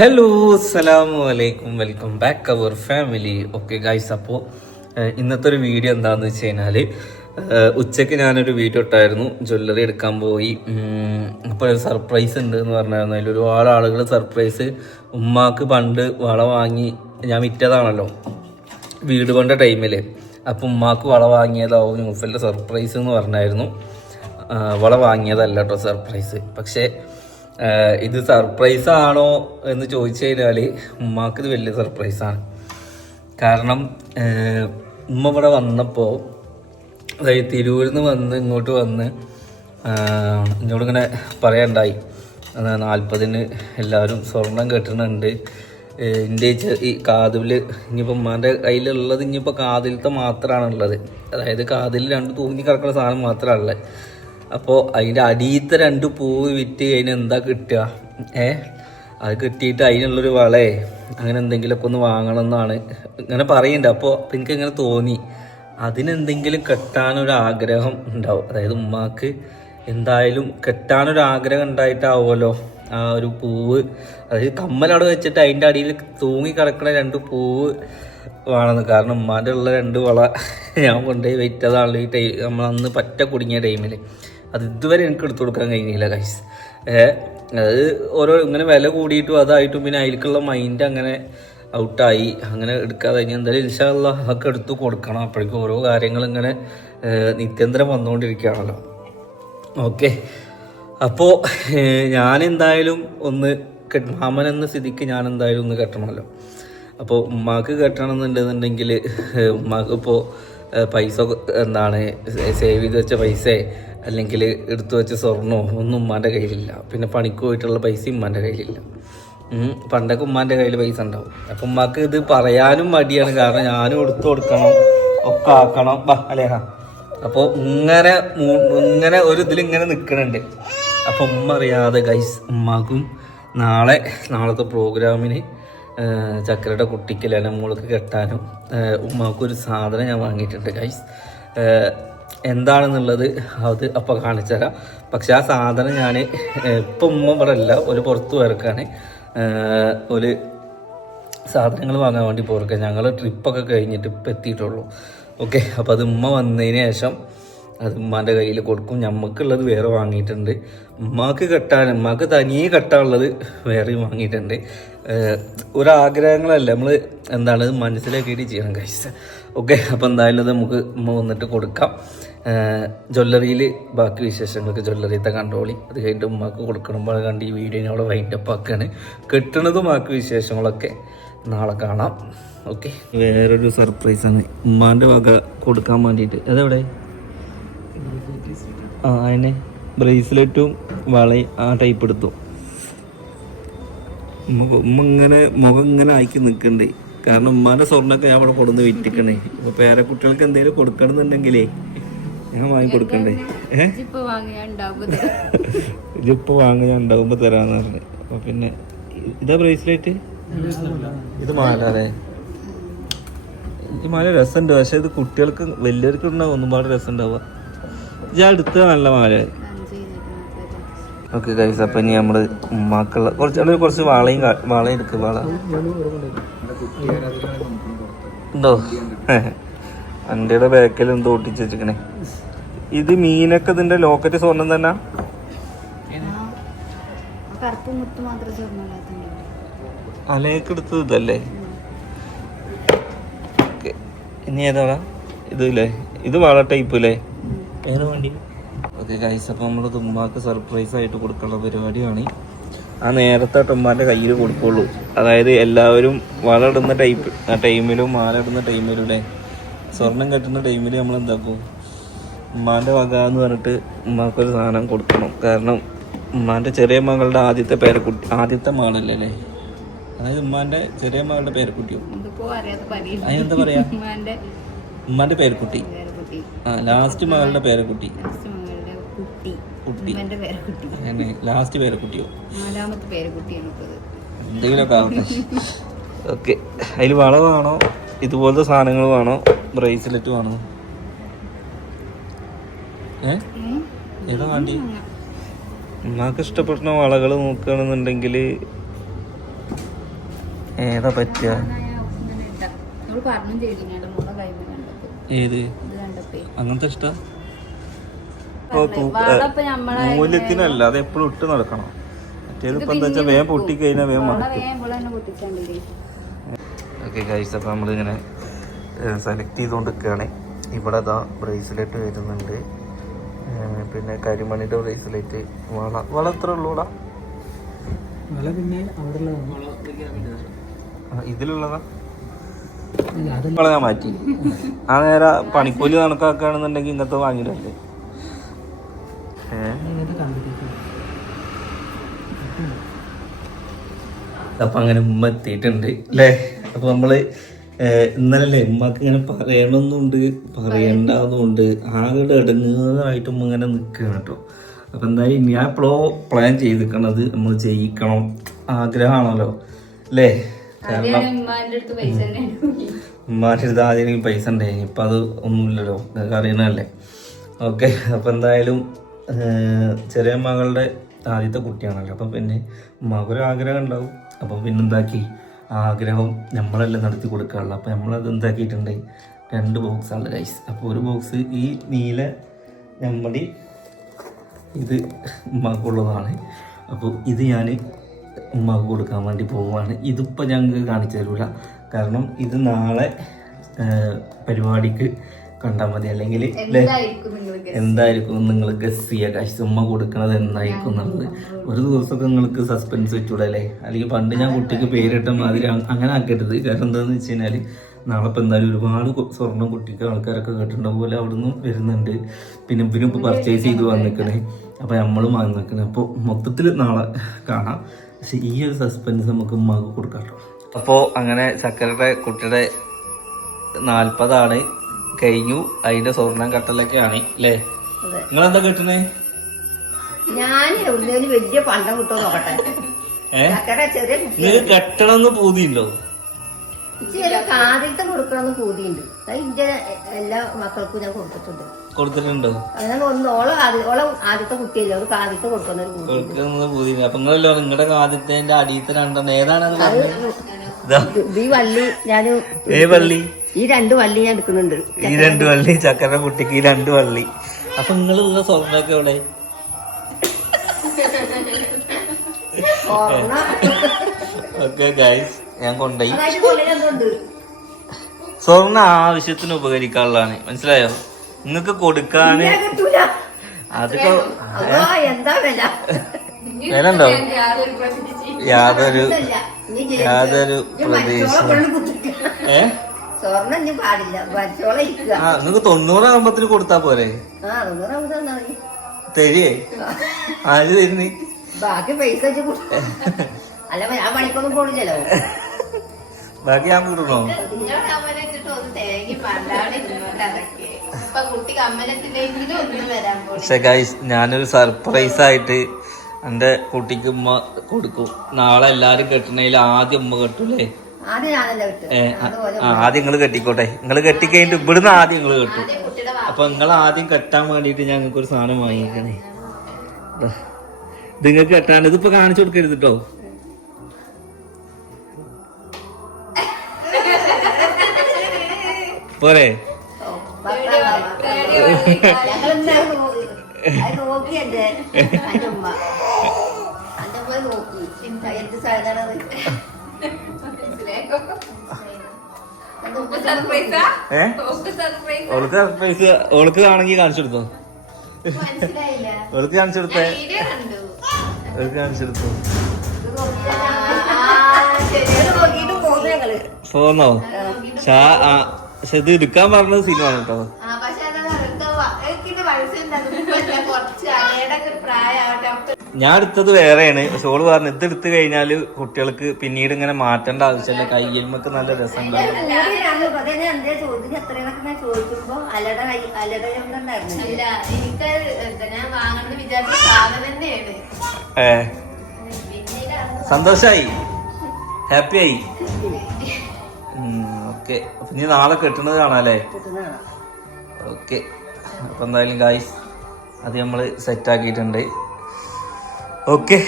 Hello അസ്സലാമു അലൈക്കും. Welcome back our family okay guys അപ്പോൾ ഇന്നത്തെ ഒരു വീഡിയോ എന്താണെന്ന് വെച്ച് കഴിഞ്ഞാൽ ഉച്ചയ്ക്ക് ഞാനൊരു വീഡിയോ ഇട്ടായിരുന്നു. ജ്വല്ലറി എടുക്കാൻ പോയി. അപ്പോൾ ഒരു സർപ്രൈസ് ഉണ്ട് എന്ന് പറഞ്ഞായിരുന്നു. അതിൽ ഒരുപാട് ആളുകൾ സർപ്രൈസ് ഉമ്മാക്ക് പണ്ട് വള വാങ്ങി ഞാൻ വിറ്റതാണല്ലോ. വീട് കൊണ്ട ടൈമിൽ അപ്പം ഉമ്മാക്ക് വള വാങ്ങിയതാവും ന്യൂഫലിന്റെ സർപ്രൈസ് എന്ന് പറഞ്ഞായിരുന്നു. വള വാങ്ങിയതല്ല കേട്ടോ സർപ്രൈസ് പക്ഷേ ഇത് സർപ്രൈസ് ആണോ എന്ന് ചോദിച്ചു കഴിഞ്ഞാൽ ഉമ്മാക്ക് ഇത് വലിയ സർപ്രൈസാണ് കാരണം ഉമ്മ ഇവിടെ വന്നപ്പോൾ അതായത് തിരൂരിൽ നിന്ന് വന്ന് ഇങ്ങോട്ട് വന്ന് എന്നോട് ഇങ്ങനെ പറയണ്ടായി. നാൽപ്പതിന് എല്ലാവരും സ്വർണം കെട്ടണുണ്ട് എന്റെ ഈ കാതിൽ ഇനിയിപ്പോൾ ഉമ്മാന്റെ കയ്യിലുള്ളത് ഇനിയിപ്പോൾ കാതിലത്തെ മാത്രമാണുള്ളത് അതായത് കാതിൽ രണ്ട് തൂങ്ങി കിടക്കുന്ന സാധനം മാത്രമാണ് ഉള്ളത് അപ്പോൾ അതിന്റെ അടിയത്തെ രണ്ട് പൂവ് വിറ്റ് കഴിഞ്ഞാൽ എന്താ കിട്ടുക? ഏ? അത് കിട്ടിയിട്ട് അതിനുള്ളൊരു വളേ അങ്ങനെ എന്തെങ്കിലുമൊക്കെ ഒന്ന് വാങ്ങണം എന്നാണ് ഇങ്ങനെ പറയുന്നുണ്ട് അപ്പോൾ എനിക്ക് ഇങ്ങനെ തോന്നി. അതിനെന്തെങ്കിലും കെട്ടാനൊരു ആഗ്രഹം ഉണ്ടാവും. അതായത് ഉമ്മാക്ക് എന്തായാലും കെട്ടാനൊരു ആഗ്രഹം ഉണ്ടായിട്ടാവുമല്ലോ ആ ഒരു പൂവ്. അതായത് കമ്മലവിടെ വെച്ചിട്ട് അതിന്റെ അടിയിൽ തൂങ്ങി കിടക്കുന്ന രണ്ട് പൂവ് വേണമെന്ന് കാരണം ഉമ്മാന്റെ ഉള്ള രണ്ട് വള ഞാൻ കൊണ്ടുപോയി വെറ്റതാണല്ലോ ഈ ടൈം നമ്മളന്ന് പറ്റ കുടുങ്ങിയ ടൈമിൽ അത് ഇതുവരെ എനിക്ക് എടുത്തു കൊടുക്കാൻ കഴിഞ്ഞില്ല കൈസ് ഏഹ് അത് ഓരോ ഇങ്ങനെ വില കൂടിയിട്ടും അതായിട്ടും പിന്നെ അതിലേക്കുള്ള മൈൻഡ് അങ്ങനെ ഔട്ടായി അങ്ങനെ എടുക്കാതെ കഴിഞ്ഞാൽ എന്തായാലും ഇൻഷാല്ല അതൊക്കെ എടുത്ത് കൊടുക്കണം. അപ്പോഴേക്കും ഓരോ കാര്യങ്ങൾ ഇങ്ങനെ നിത്യന്തരം വന്നുകൊണ്ടിരിക്കുകയാണല്ലോ. ഓക്കെ. അപ്പോൾ ഞാൻ എന്തായാലും ഒന്ന് മാമൻ എന്ന സ്ഥിതിക്ക് ഞാൻ എന്തായാലും ഒന്ന് കെട്ടണമല്ലോ. അപ്പോൾ ഉമ്മാക്ക് കെട്ടണം എന്നുണ്ടെന്നുണ്ടെങ്കിൽ ഉമ്മാക്ക് ഇപ്പോൾ പൈസ എന്താണ് സേവ് ചെയ്ത് വെച്ച പൈസ അല്ലെങ്കിൽ എടുത്തു വെച്ച സ്വർണമോ ഒന്നും ഉമ്മാന്റെ കയ്യിലില്ല. പിന്നെ പണിക്ക് പോയിട്ടുള്ള പൈസ ഉമ്മാന്റെ കയ്യിലില്ല. പണ്ടൊക്കെ ഉമ്മാന്റെ കയ്യിൽ പൈസ ഉണ്ടാവും. അപ്പം ഉമ്മാക്ക് ഇത് പറയാനും മടിയാണ്. കാരണം ഞാനും എടുത്തു കൊടുക്കണം ഒക്കെ ആക്കണം. ബാ അലേഹ അപ്പോൾ ഇങ്ങനെ ഇങ്ങനെ ഒരു ഇതിൽ ഇങ്ങനെ നിൽക്കണുണ്ട് അപ്പം ഉമ്മ അറിയാതെ ഗൈസ് ഉമ്മാക്കും നാളെ നാളത്തെ പ്രോഗ്രാമിന് ചക്കരയുടെ കുട്ടിക്ക് മോൾക്ക് കെട്ടാനും ഉമ്മാക്കൊരു സാധനം ഞാൻ വാങ്ങിയിട്ടുണ്ട് ഗൈസ് എന്താണെന്നുള്ളത് അത് അപ്പോൾ കാണിച്ചു തരാം പക്ഷെ ആ സാധനം ഞാൻ ഇപ്പം ഉമ്മ ഇവിടെ അല്ല ഒരു പുറത്ത് പേർക്കാണ് ഒരു സാധനങ്ങൾ വാങ്ങാൻ വേണ്ടി പോർക്കുക ഞങ്ങൾ ട്രിപ്പൊക്കെ കഴിഞ്ഞിട്ട് ഇപ്പം എത്തിയിട്ടുള്ളൂ. ഓക്കെ അപ്പോൾ അത് ഉമ്മ വന്നതിന് ശേഷം അത് ഉമ്മാന്റെ കയ്യിൽ കൊടുക്കും. ഞമ്മക്കുള്ളത് വേറെ വാങ്ങിയിട്ടുണ്ട്. ഉമ്മാക്ക് കെട്ടാൻ ഉമ്മാക്ക് തനിയെ കെട്ടാനുള്ളത് വേറെയും വാങ്ങിയിട്ടുണ്ട്. ഒരാഗ്രഹങ്ങളല്ല? നമ്മൾ എന്താണ് മനസ്സിലാക്കിയിട്ട് ചെയ്യണം കഴിച്ച ഓക്കെ അപ്പോൾ എന്തായാലും അത് നമുക്ക് വന്നിട്ട് കൊടുക്കാം. ജ്വല്ലറിയിൽ ബാക്കി വിശേഷങ്ങൾക്ക് ജ്വല്ലറിയത്തെ കണ്ടോളി. അത് കഴിഞ്ഞിട്ട് ഉമ്മാക്ക് കൊടുക്കണമ്പോൾ കണ്ട് ഈ വീഡിയോ വീഡിയോനോട് വൈൻഡപ്പ് ആക്കുകയാണ് കിട്ടണതും ബാക്കി വിശേഷങ്ങളൊക്കെ നാളെ കാണാം. ഓക്കെ വേറൊരു സർപ്രൈസാണ് ഉമ്മാന്റെ വക കൊടുക്കാൻ വേണ്ടിയിട്ട്. അതെവിടെ? ആ അതിനെ ബ്രേസ്ലെറ്റും വളയും ആ ടൈപ്പ് എടുത്തു. ഉമ്മ ഇങ്ങനെ മുഖം ഇങ്ങനെ ആക്കി നിൽക്കണ്ടേ കാരണം ഉമ്മാന്റെ സ്വർണമൊക്കെ ഞാൻ അവിടെ കൊടുന്ന് വിറ്റിക്കണേ. ഇപ്പൊ പേരെ കുട്ടികൾക്ക് എന്തെങ്കിലും കൊടുക്കണമെന്നുണ്ടെങ്കിലേ ഞാൻ വാങ്ങി കൊടുക്കണ്ടേ? ഏഹ് വാങ്ങി ഞാൻ ഉണ്ടാവുമ്പോ തരാന്ന് പറഞ്ഞു. അപ്പൊ പിന്നെ ഇതാ ബ്രേസ്ലെറ്റ്? ഇത് മാല അല്ലേ ഈ മാല രസമുണ്ട്. പക്ഷെ ഇത് കുട്ടികൾക്ക് വലിയവർക്ക് ഉണ്ടാവും ഒന്നും പാടെ രസം ഉണ്ടാവുക ഇജ അടുത്ത നല്ല മാല ഓക്കെ ഗൈസ് അപ്പൊ ഇനി നമ്മൾ ഉമ്മാക്കുള്ള കുറച്ച് കുറച്ച് വാളയും വാളയും എടുക്കുക വാള. ഉണ്ടോ അന്റെയുടെ ബാക്കിൽ എന്തോ ഒട്ടിച്ച് വെച്ചിക്കണേ ഇത് മീനൊക്കെ ഇതിന്റെ ലോക്കറ്റ് സ്വർണം തന്നെ? കറുപ്പ് മുത്ത് മാത്രം സ്വർണമില്ലാത്തുണ്ട് അലയൊക്കെ എടുത്തത് ഇതല്ലേ? ഓക്കെ ഇനി ഏതാണ് ഇതില്ലേ ഇത് വള ടൈപ്പ് അല്ലേ ഏത് വണ്ടി. ഓക്കെ ഗൈസ് അപ്പം നമ്മൾ തുമ്മാക്ക് സർപ്രൈസ് ആയിട്ട് കൊടുക്കാനുള്ള പരിപാടിയാണ്. ആ നേരത്തെ തുമ്മാന്റെ കയ്യിൽ കൊടുക്കുള്ളൂ. അതായത് എല്ലാവരും വള ഇടുന്ന ടൈപ്പ് ആ ടൈമിലും മാല ഇടുന്ന ടൈമിലും അല്ലേ? സ്വർണം കെട്ടുന്ന ടൈമിൽ നമ്മൾ എന്താക്കും ഉമ്മാന്റെ വക എന്ന് പറഞ്ഞിട്ട് ഉമ്മാക്കൊരു സാധനം കൊടുക്കണം. കാരണം ഉമ്മാന്റെ ചെറിയ മകളുടെ ആദ്യത്തെ പേരക്കുട്ടി ആദ്യത്തെ മകളല്ലേ അല്ലേ? അതായത് ഉമ്മാന്റെ ചെറിയ മകളുടെ പേരക്കുട്ടിയോ? അതെന്താ അതിനെന്താ പറയാ ഉമ്മാന്റെ പേരക്കുട്ടി. ആ ലാസ്റ്റ് മകളുടെ പേരക്കുട്ടി. പേരക്കുട്ടി. അങ്ങനെ ലാസ്റ്റ് പേരക്കുട്ടിയോ? നാലാമത്തെ. എന്തെങ്കിലുമൊക്കെ ആവട്ടെ. ഓക്കെ. അതിൽ വള വേണോ? ഇതുപോലത്തെ സാധനങ്ങൾ വേണോ? ബ്രേസ്ലെറ്റ് വേണോ. ഏതാ വേണ്ടി? നിങ്ങൾക്ക് ഇഷ്ടപ്പെടുന്ന വളകൾ നോക്കുകയാണെന്നുണ്ടെങ്കിൽ ഏതാ പറ്റുക? ഏത്? അങ്ങനത്തെ ഇഷ്ട? മൂല്യത്തിനല്ല അത് എപ്പോഴും ഇട്ട് നടക്കണം. മറ്റേത് ഇപ്പൊ എന്താ വെച്ചാൽ വേഗം പൊട്ടിക്കഴിഞ്ഞാൽ വേഗം ഓക്കെ ഗൈസ് അപ്പോൾ നമ്മളിങ്ങനെ സെലക്ട് ചെയ്തുകൊണ്ടിരിക്കുകയാണ് ഇവിടെ അതാ ബ്രേസ്ലെറ്റ് വരുന്നുണ്ട്. പിന്നെ കരിമണിയുടെ ബ്രേസ്ലെറ്റ് വള. വള എത്ര ഉള്ളൂടാ? പിന്നെ അവിടെ ആ, ഇതിലുള്ളതാ? വള ഞാൻ മാറ്റി. ആ നേരെ പണിക്കൂലി കണക്കാക്കുകയാണെന്നുണ്ടെങ്കിൽ ഇങ്ങനത്തെ വാങ്ങിയിട്ടല്ലേ അപ്പൊ അങ്ങനെ ഉമ്മ എത്തിയിട്ടുണ്ട് അല്ലേ അപ്പൊ നമ്മൾ ഇന്നലല്ലേ ഇന്നലെ ഉമ്മക്ക് ഇങ്ങനെ പറയണമെന്നുണ്ട് പറയണ്ടാവുന്നുണ്ട് ആകെ ഇടങ്ങുന്നതായിട്ട് ഉമ്മ ഇങ്ങനെ നിൽക്കുകയാണ് കേട്ടോ അപ്പൊ എന്തായാലും ഞാൻ എപ്പോഴോ പ്ലാൻ ചെയ്തിരിക്കണത് നമ്മൾ ജയിക്കണം ആഗ്രഹമാണല്ലോ അല്ലേ കാരണം ഉമ്മാന്റെ അടുത്ത് പൈസ തന്നെ ഉമ്മാന്റെ അടുത്ത് ആദ്യം പൈസ ഉണ്ടായി ഇപ്പം അത് ഒന്നുമില്ലല്ലോ നിങ്ങൾക്ക് അറിയണല്ലേ ഓക്കെ അപ്പം എന്തായാലും ചെറിയ മകളുടെ ആദ്യത്തെ കുട്ടിയാണല്ലോ. അപ്പം പിന്നെ ഉമ്മാക്കൊരു ആഗ്രഹം ഉണ്ടാവും. അപ്പം പിന്നെ എന്താക്കി? ആ ആഗ്രഹം നമ്മളല്ലേ നടത്തി കൊടുക്കാറുള്ളൂ അപ്പം നമ്മളത് എന്താക്കിയിട്ടുണ്ട്? രണ്ട് ബോക്സാണ് റൈസ് അപ്പോൾ ഒരു ബോക്സ് ഈ നീല ഞമ്മടി ഇത് ഉമ്മാക്കുള്ളതാണ് അപ്പോൾ ഇത് ഞാൻ ഉമ്മാക്ക് കൊടുക്കാൻ വേണ്ടി പോവുകയാണ്. ഇതിപ്പോൾ ഞങ്ങൾക്ക് കാണിച്ചു തരില്ല കാരണം ഇത് നാളെ പരിപാടിക്ക് കണ്ടാൽ മതി. അല്ലെങ്കിൽ എന്തായിരിക്കും നിങ്ങൾക്ക് എന്തായിരിക്കും നിങ്ങൾ ഗസ് ചെയ്യുക കാശ് ഉമ്മ കൊടുക്കണത് എന്തായിരിക്കും എന്നുള്ളത്. ഒരു ദിവസമൊക്കെ നിങ്ങൾക്ക് സസ്പെൻസ് വെച്ചൂടെ അല്ലേ അല്ലെങ്കിൽ പണ്ട് ഞാൻ കുട്ടിക്ക് പേരിട്ട മാതിരി അങ്ങനെ ആക്കരുത്. കാരണം എന്താണെന്ന് വെച്ച് കഴിഞ്ഞാൽ നാളെ ഇപ്പം എന്തായാലും ഒരുപാട് സ്വർണം സ്വർണം കുട്ടിക്ക് ആൾക്കാരൊക്കെ കേട്ടിട്ടുണ്ടാവും. പോലെ അവിടെ നിന്നും വരുന്നുണ്ട്. പിന്നെ ഇവരും ഇപ്പോൾ പർച്ചേസ് ചെയ്ത് വന്നിക്കണേ. അപ്പോൾ നമ്മളും വാങ്ങി നിൽക്കണേ അപ്പോൾ മൊത്തത്തിൽ നാളെ കാണാം. പക്ഷെ ഈ ഒരു സസ്പെൻസ് നമുക്ക് ഉമ്മാക്ക് കൊടുക്കാം അപ്പോൾ അങ്ങനെ ചക്കരയുടെ കുട്ടിയുടെ നാൽപ്പതാണ്. കഴിഞ്ഞു. അതിന്റെ സ്വർണം കട്ടലൊക്കെയാണ് അല്ലേ? നിങ്ങളെന്താ കിട്ടണേ? ഞാൻ എവിടുന്നേലും വലിയ പണ്ടം കിട്ടോ നോക്കട്ടെ. നിങ്ങൾക്ക് പൂതിയുണ്ടോ? കൊടുക്കണമെന്ന് എല്ലാ മക്കൾക്കും ഞാൻ കൊടുത്തിട്ടുണ്ട്. ഓളെ ആദ്യത്തെ കുട്ടിയല്ലേ കൊടുക്കുന്ന പൂതിയുണ്ട്. അപ്പൊ നിങ്ങളല്ലോ നിങ്ങളുടെ ആദ്യത്തെ അടിയത്തെ രണ്ടെണ്ണം. ഏതാണ്? ഈ വള്ളി ഞാൻ ഏ വള്ളി? ഈ രണ്ട് വള്ളി ഞാൻ എടുക്കുന്നുണ്ട്. ഈ രണ്ട് വള്ളി ചക്കര കുട്ടിക്ക് ഈ രണ്ട് വള്ളി. അപ്പൊ നിങ്ങളുള്ള സ്വർണമൊക്കെ ഇവിടെ ഓക്കെ ഗൈസ് ഞാൻ കൊണ്ടുപോയി. സ്വർണ ആവശ്യത്തിന് ഉപകരിക്കാനുള്ളതാണ്. മനസ്സിലായോ? നിങ്ങക്ക് കൊടുക്കാന് അതിപ്പോ അതൊക്കെ അതോ എന്താ വില? ഉണ്ടോ യാതൊരു യാതൊരു പ്രതീക്ഷ ഏഹ് ഏ? സ്വർണം പാടില്ല. വരച്ചോളം ഇരിക്കുക. ആ നിങ്ങൾക്ക് തൊണ്ണൂറാകുമ്പത്തിന് കൊടുത്താ പോരെ? ആ തൊണ്ണൂറാമത് തന്നാ മതി. തരിയേ? ആര് തരുന്നേ? ബാക്കി പൈസ വെച്ച് കൊടു. അല്ല ഞാൻ പണിക്കൊന്നും പോണില്ലല്ലോ. ബാക്കി ഞാൻ കൂട്ടണോ ഒന്ന് തേങ്ങി പണ്ടാണ് ഇങ്ങോട്ട് ഇറക്കി ഇപ്പൊ കുട്ടി കമ്മലത്തിലെങ്കിലും ഒന്നും വരാൻ പോലും പക്ഷെ ഗൈസ് ഞാനൊരു സർപ്രൈസ് ആയിട്ട് എന്റെ കുട്ടിക്ക് ഉമ്മ കൊടുക്കും. നാളെ എല്ലാരും കെട്ടണേൽ ആദ്യം ഉമ്മ കെട്ടൂലേ? ആദ്യം നിങ്ങൾ കെട്ടിക്കോട്ടെ. നിങ്ങൾ കെട്ടിക്കഴിഞ്ഞിട്ട് ഇവിടുന്ന് ആദ്യം നിങ്ങൾ കെട്ടും. അപ്പൊ നിങ്ങൾ ആദ്യം കെട്ടാൻ വേണ്ടിയിട്ട് ഞങ്ങൾക്ക് ഒരു സാധനം വാങ്ങിക്കണേ നിങ്ങൾക്ക് കെട്ടാണ്ട് ഇതിപ്പോ കാണിച്ചു കൊടുക്കരുത് കേട്ടോ പോരെ. ഞങ്ങൾ ഏ? സർപ്രൈസ് ഓൾക്ക് സർപ്രൈസ് ഓൾക്ക് ആണെങ്കിൽ കാണിച്ചു കൊടുത്തോ? ഓൾക്ക് കാണിച്ചു കൊടുത്തേ? ഓൾക്ക് കാണിച്ചു കൊടുത്തോ? ആ പക്ഷെ ഇത് എടുക്കാൻ പറഞ്ഞത്. സിനിമ കേട്ടോ ഞാൻ എടുത്തത് വേറെയാണ്. പക്ഷെ ഓൾ പറഞ്ഞു ഇത് എടുത്തു കഴിഞ്ഞാൽ കുട്ടികൾക്ക് പിന്നീട് ഇങ്ങനെ മാറ്റേണ്ട ആവശ്യമില്ല. കയ്യൽമക്ക് നല്ല ഏ. പിന്നീട് സന്തോഷായി? ഹാപ്പിയായി? ഓക്കെ. അപ്പൊ ഇനി നാളെ കെട്ടുന്നത് കാണാല്ലേ? ഓക്കെ. അപ്പൊ എന്തായാലും ഗായ്സ് അത് നമ്മൾ സെറ്റ് ആക്കിയിട്ടുണ്ട്. ഓക്കെ